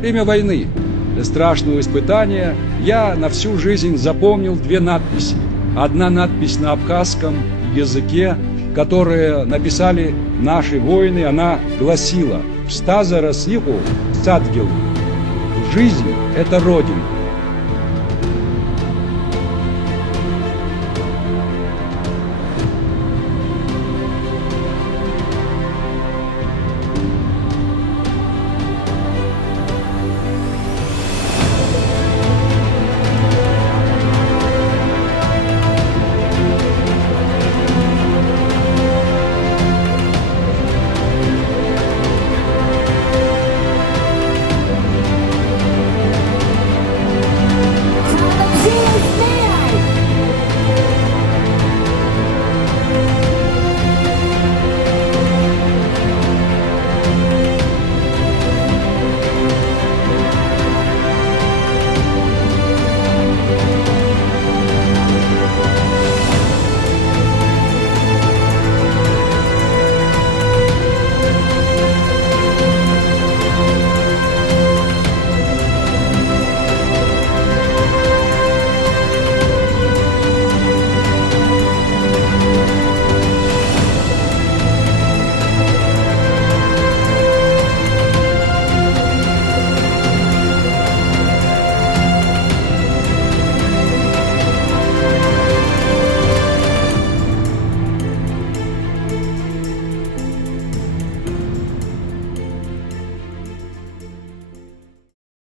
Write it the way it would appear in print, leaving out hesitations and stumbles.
Время войны, страшного испытания, я на всю жизнь запомнил две надписи. Одна надпись на абхазском языке, которую написали наши воины, она гласила: «Стаза Расиху Садгил». Жизнь – это Родина.